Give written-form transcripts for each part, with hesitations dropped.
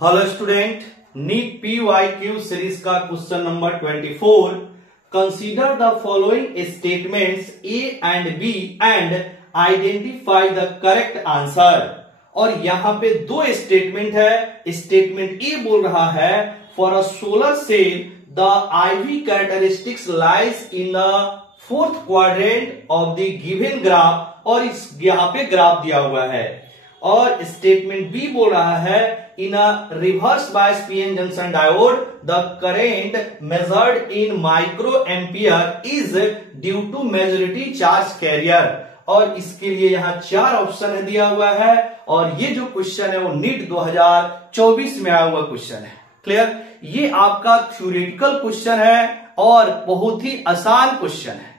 Hello student, NEET PYQ series का question number 24। Consider the following statements A and B and identify the correct answer. और यहां पे दो statement है। Statement A बोल रहा है for a solar cell the IV characteristics lies in the fourth quadrant of the given graph, और इस यहां पे ग्राफ दिया हुआ है। और स्टेटमेंट बी बोल रहा है in a reverse bias PN junction diode the current measured in microampere is due to majority charge carrier. और इसके लिए यहां चार ऑप्शन दिया हुआ है, और ये जो क्वेश्चन है वो नीट 2024 में आया हुआ क्वेश्चन है। क्लियर? ये आपका थ्योरेटिकल क्वेश्चन है और बहुत ही आसान क्वेश्चन है।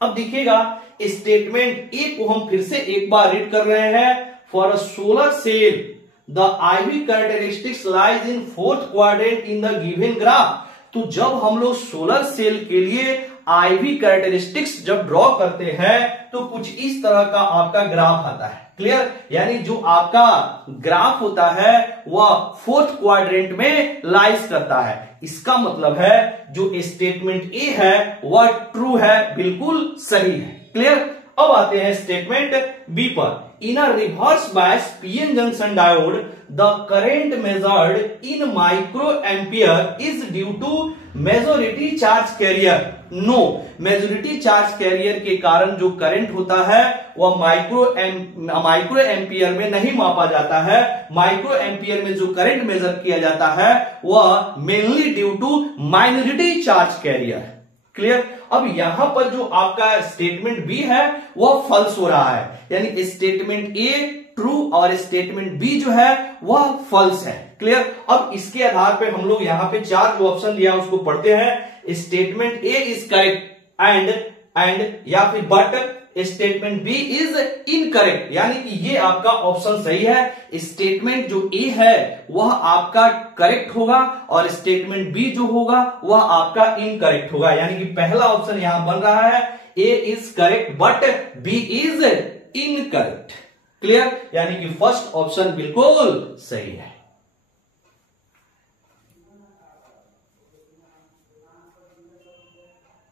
अब देखिएगा, स्टेटमेंट ए को हम फिर से एक बार रीड कर रहे हैं। For a solar cell the IV characteristics lies in fourth quadrant in the given graph. तो जब हम लोग सोलर सेल के लिए IV कैरेक्टरिस्टिक्स जब ड्रॉ करते हैं तो कुछ इस तरह का आपका ग्राफ आता है। क्लियर? यानी जो आपका ग्राफ होता है वह फोर्थ क्वाड्रेंट में लाइज करता है। इसका मतलब है जो स्टेटमेंट ए है वह ट्रू है, बिल्कुल सही है। क्लियर? अब आते हैं स्टेटमेंट बी पर। In a reverse bias PN junction diode the current measured in microampere is due to majority charge carrier. No, majority charge carrier के कारण जो करंट होता है वह माइक्रो एम्पियर में नहीं मापा जाता है। माइक्रो एम्पियर में जो करंट मेजर किया जाता है वह mainly due to minority charge carrier. Clear? अब यहां पर जो आपका स्टेटमेंट बी है वह फॉल्स हो रहा है, यानी स्टेटमेंट ए ट्रू और स्टेटमेंट बी जो है वह फॉल्स है। क्लियर? अब इसके आधार पे हम लोग यहां पे चार जो ऑप्शन दिया उसको पढ़ते हैं। Statement A is correct and या फिर but statement B is incorrect, यानी कि ये आपका ऑप्शन सही है। स्टेटमेंट जो ए है वह आपका करेक्ट होगा और स्टेटमेंट बी जो होगा वह आपका इनकरेक्ट होगा, यानी कि पहला ऑप्शन यहां बन रहा है A is correct but B is incorrect. Clear? यानी कि फर्स्ट ऑप्शन बिल्कुल सही है।